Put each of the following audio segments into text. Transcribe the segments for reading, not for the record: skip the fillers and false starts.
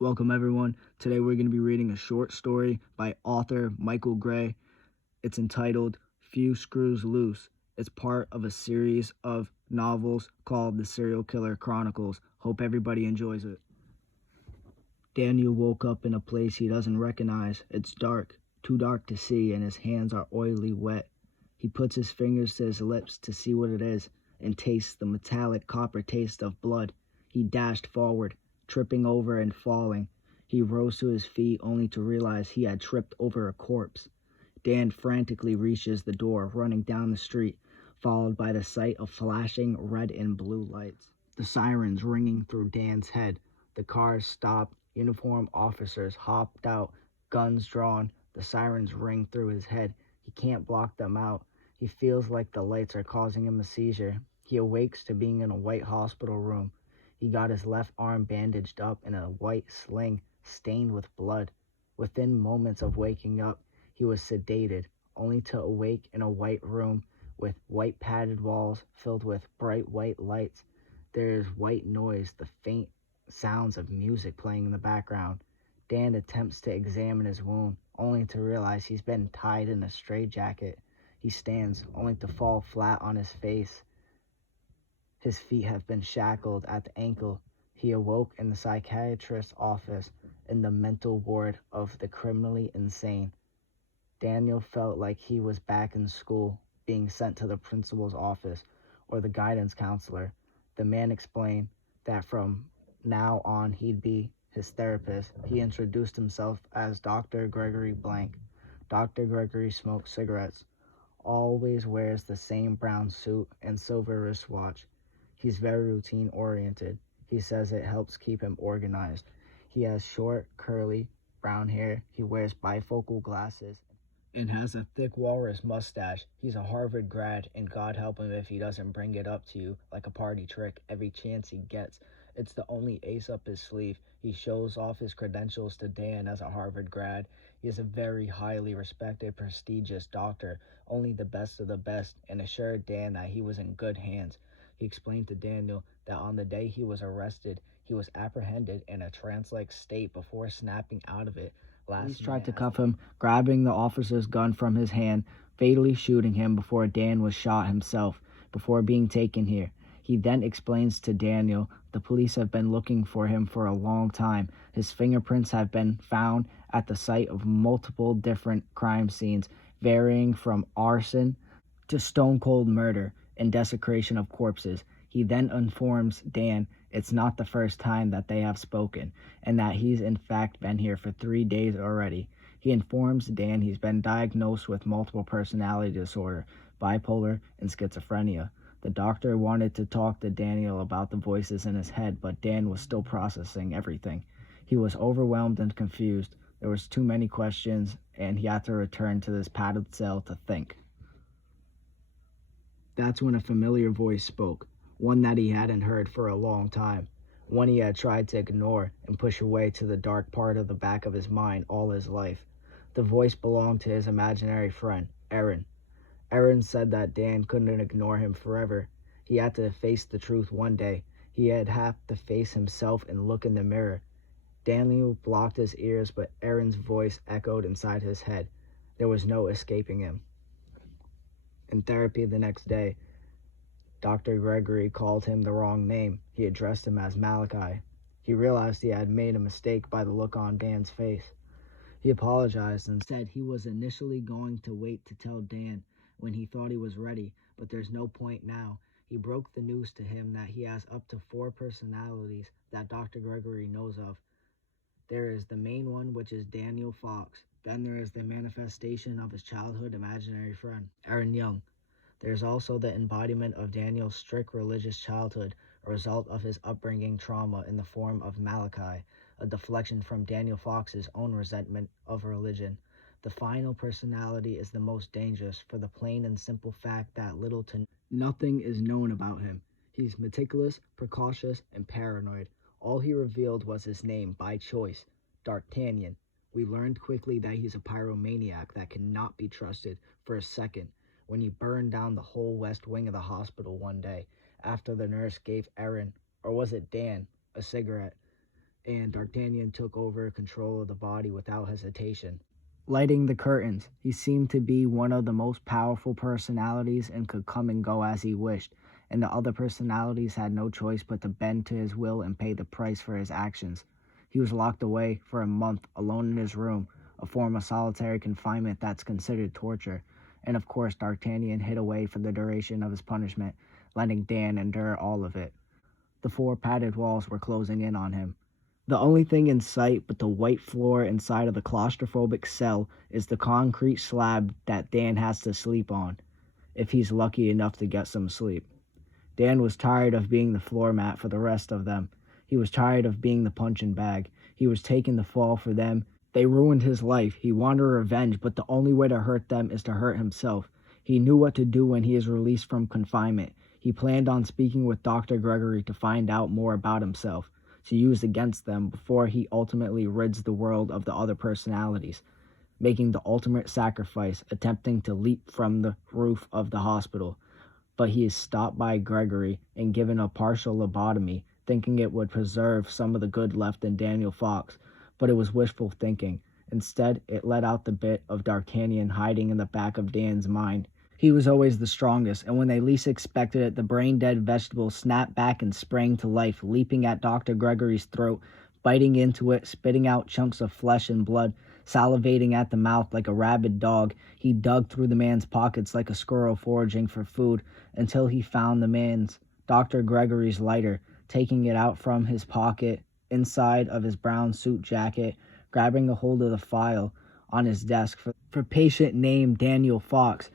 Welcome everyone. Today we're going to be reading a short story by author Michael Gray. It's entitled Few Screws Loose. It's part of a series of novels called The Serial Killer Chronicles. Hope everybody enjoys it. Daniel woke up in a place he doesn't recognize. It's dark, too dark to see, and his hands are oily wet. He puts his fingers to his lips to see what it is and tastes the metallic copper taste of blood. He dashed forward, tripping over and falling. He rose to his feet only to realize he had tripped over a corpse. Dan frantically reaches the door, running down the street, followed by the sight of flashing red and blue lights. The sirens ringing through Dan's head. The cars stopped. Uniformed officers hopped out, guns drawn. The sirens ring through his head. He can't block them out. He feels like the lights are causing him a seizure. He awakes to being in a white hospital room. He got his left arm bandaged up in a white sling stained with blood. Within moments of waking up, he was sedated, only to awake in a white room with white padded walls filled with bright white lights. There is white noise, the faint sounds of music playing in the background. Dan attempts to examine his wound, only to realize he's been tied in a straitjacket. He stands, only to fall flat on his face. His feet have been shackled at the ankle. He awoke in the psychiatrist's office in the mental ward of the criminally insane. Daniel felt like he was back in school, being sent to the principal's office or the guidance counselor. The man explained that from now on he'd be his therapist. He introduced himself as Dr. Gregory Blank. Dr. Gregory smokes cigarettes, always wears the same brown suit and silver wristwatch. He's very routine-oriented. He says it helps keep him organized. He has short, curly, brown hair. He wears bifocal glasses and has a thick walrus mustache. He's a Harvard grad, and God help him if he doesn't bring it up to you like a party trick every chance he gets. It's the only ace up his sleeve. He shows off his credentials to Dan as a Harvard grad. He is a very highly respected, prestigious doctor, only the best of the best, and assured Dan that he was in good hands. He explained to Daniel that on the day he was arrested, he was apprehended in a trance-like state before snapping out of it. Police tried to cuff him, grabbing the officer's gun from his hand, fatally shooting him before Dan was shot himself, before being taken here. He then explains to Daniel the police have been looking for him for a long time. His fingerprints have been found at the site of multiple different crime scenes, varying from arson to stone-cold murder and desecration of corpses. He then informs Dan it's not the first time that they have spoken, and that he's in fact been here for 3 days already. He informs Dan he's been diagnosed with multiple personality disorder, bipolar, and schizophrenia. The doctor wanted to talk to Daniel about the voices in his head, but Dan was still processing everything. He was overwhelmed and confused. There was too many questions, and he had to return to this padded cell to think. That's when a familiar voice spoke, one that he hadn't heard for a long time, one he had tried to ignore and push away to the dark part of the back of his mind all his life. The voice belonged to his imaginary friend, Aaron. Aaron said that Dan couldn't ignore him forever. He had to face the truth one day. He had to face himself and look in the mirror. Daniel blocked his ears, but Aaron's voice echoed inside his head. There was no escaping him. In therapy the next day, Dr. Gregory called him the wrong name. He addressed him as Malachi. He realized he had made a mistake by the look on Dan's face. He apologized and said he was initially going to wait to tell Dan when he thought he was ready, but there's no point now. He broke the news to him that he has up to 4 personalities that Dr. Gregory knows of. There is the main one, which is Daniel Fox. Then there is the manifestation of his childhood imaginary friend, Aaron Young. There's also the embodiment of Daniel's strict religious childhood, a result of his upbringing trauma in the form of Malachi, a deflection from Daniel Fox's own resentment of religion. The final personality is the most dangerous for the plain and simple fact that little to nothing is known about him. He's meticulous, precautious, and paranoid. All he revealed was his name by choice, D'Artagnan. We learned quickly that he's a pyromaniac that cannot be trusted for a second. When he burned down the whole west wing of the hospital one day after the nurse gave Aaron, or was it Dan, a cigarette. and D'Artagnan took over control of the body without hesitation. Lighting the curtains, he seemed to be one of the most powerful personalities and could come and go as he wished, and the other personalities had no choice but to bend to his will and pay the price for his actions. He was locked away for a month alone in his room, a form of solitary confinement that's considered torture, and of course D'Artagnan hid away for the duration of his punishment, letting Dan endure all of it. The four padded walls were closing in on him. The only thing in sight but the white floor inside of the claustrophobic cell is the concrete slab that Dan has to sleep on, if he's lucky enough to get some sleep. Dan was tired of being the floor mat for the rest of them. He was tired of being the punching bag. He was taking the fall for them. They ruined his life. He wanted revenge, but the only way to hurt them is to hurt himself. He knew what to do when he is released from confinement. He planned on speaking with Dr. Gregory to find out more about himself, to use against them before he ultimately rids the world of the other personalities, making the ultimate sacrifice, attempting to leap from the roof of the hospital. But he is stopped by Gregory and given a partial lobotomy, thinking it would preserve some of the good left in Daniel Fox, but it was wishful thinking. Instead, it let out the bit of D'Artagnan hiding in the back of Dan's mind. He was always the strongest, and when they least expected it, the brain-dead vegetable snapped back and sprang to life, leaping at Dr. Gregory's throat, biting into it, spitting out chunks of flesh and blood, salivating at the mouth like a rabid dog. He dug through the man's pockets like a squirrel foraging for food until he found Dr. Gregory's lighter, taking it out from his pocket inside of his brown suit jacket, grabbing a hold of the file on his desk for patient name Daniel Fox,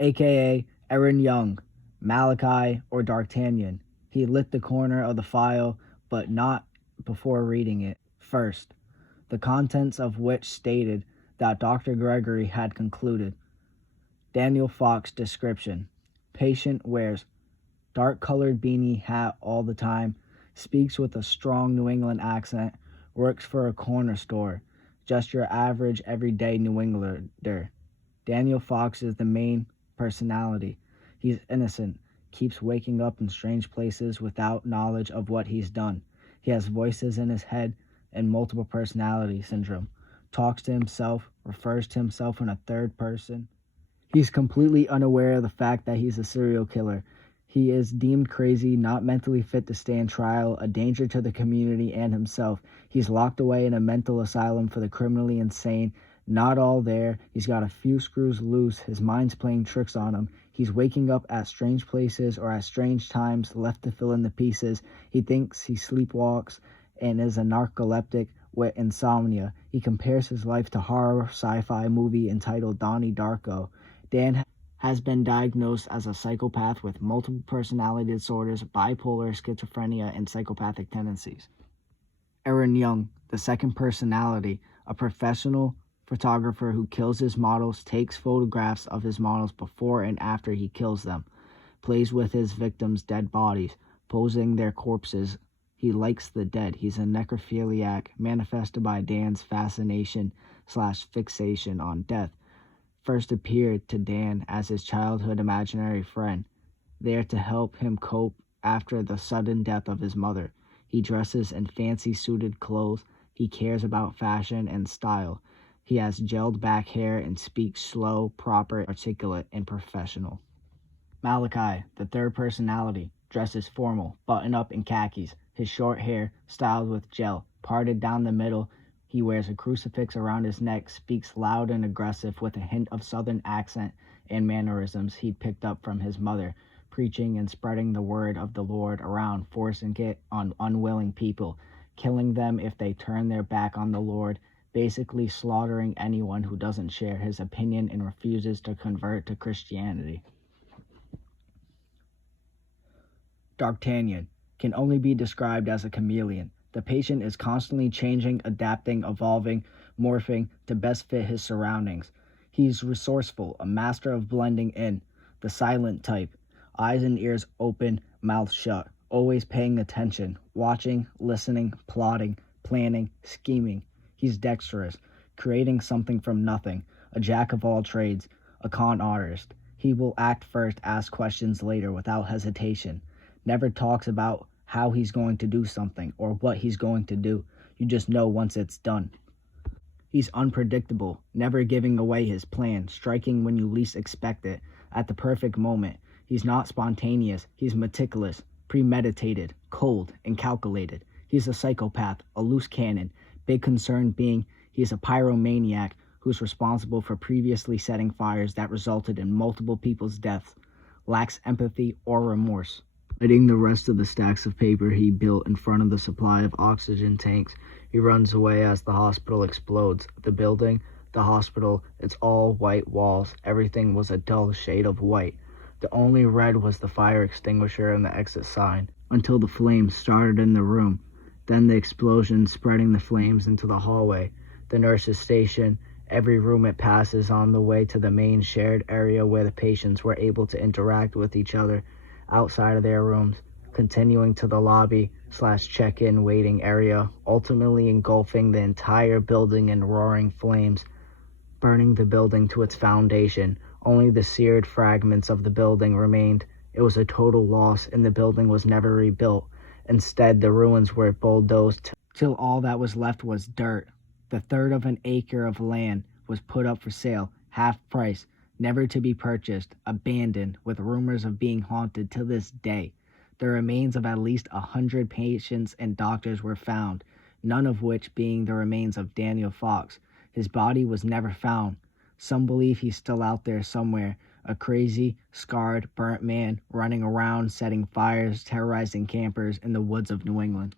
a.k.a. Aaron Young, Malachi, or D'Artagnan. He lit the corner of the file, but not before reading it first, the contents of which stated that Dr. Gregory had concluded. Daniel Fox description. Patient wears dark-colored beanie hat all the time, speaks with a strong New England accent, works for a corner store, just your average everyday New Englander. Daniel Fox is the main personality. He's innocent, keeps waking up in strange places without knowledge of what he's done. He has voices in his head and multiple personality syndrome, talks to himself, refers to himself in a third person. He's completely unaware of the fact that he's a serial killer. He is deemed crazy, not mentally fit to stand trial, a danger to the community and himself. He's locked away in a mental asylum for the criminally insane. Not all there. He's got a few screws loose. His mind's playing tricks on him. He's waking up at strange places or at strange times, left to fill in the pieces. He thinks he sleepwalks and is a narcoleptic with insomnia. He compares his life to horror sci-fi movie entitled Donnie Darko. Dan has been diagnosed as a psychopath with multiple personality disorders, bipolar, schizophrenia, and psychopathic tendencies. Aaron Young, the second personality, a professional photographer who kills his models, takes photographs of his models before and after he kills them, plays with his victims' dead bodies, posing their corpses. He likes the dead. He's a necrophiliac, manifested by Dan's fascination/fixation on death. First appeared to Dan as his childhood imaginary friend, there to help him cope after the sudden death of his mother. He dresses in fancy suited clothes. He cares about fashion and style. He has gelled back hair and speaks slow, proper, articulate, and professional. Malachi, the third personality, dresses formal, button up in khakis. His short hair, styled with gel, parted down the middle. He wears a crucifix around his neck, speaks loud and aggressive with a hint of southern accent and mannerisms he'd picked up from his mother, preaching and spreading the word of the Lord around, forcing it on unwilling people, killing them if they turn their back on the Lord, basically slaughtering anyone who doesn't share his opinion and refuses to convert to Christianity. D'Artagnan can only be described as a chameleon. The patient is constantly changing, adapting, evolving, morphing to best fit his surroundings. He's resourceful, a master of blending in, the silent type, eyes and ears open, mouth shut, always paying attention, watching, listening, plotting, planning, scheming. He's dexterous, creating something from nothing, a jack of all trades, a con artist. He will act first, ask questions later without hesitation. Never talks about how he's going to do something or what he's going to do. You just know once it's done. He's unpredictable, never giving away his plan, striking when you least expect it, at the perfect moment. He's not spontaneous, he's meticulous, premeditated, cold, and calculated. He's a psychopath, a loose cannon, big concern being he's a pyromaniac who's responsible for previously setting fires that resulted in multiple people's deaths, lacks empathy or remorse. Lighting the rest of the stacks of paper he built in front of the supply of oxygen tanks, he runs away as the hospital explodes. The building, the hospital, it's all white walls. Everything was a dull shade of white. The only red was the fire extinguisher and the exit sign, until the flames started in the room. Then the explosion spreading the flames into the hallway, the nurse's station, every room it passes on the way to the main shared area where the patients were able to interact with each other outside of their rooms, continuing to the lobby/check-in waiting area, ultimately engulfing the entire building in roaring flames, burning the building to its foundation. Only the seared fragments of the building remained. It was a total loss, and the building was never rebuilt. Instead, the ruins were bulldozed till all that was left was dirt. The third of an acre of land was put up for sale, half price, never to be purchased, abandoned, with rumors of being haunted to this day. The remains of at least 100 patients and doctors were found, none of which being the remains of Daniel Fox. His body was never found. Some believe he's still out there somewhere, a crazy, scarred, burnt man running around setting fires, terrorizing campers in the woods of New England.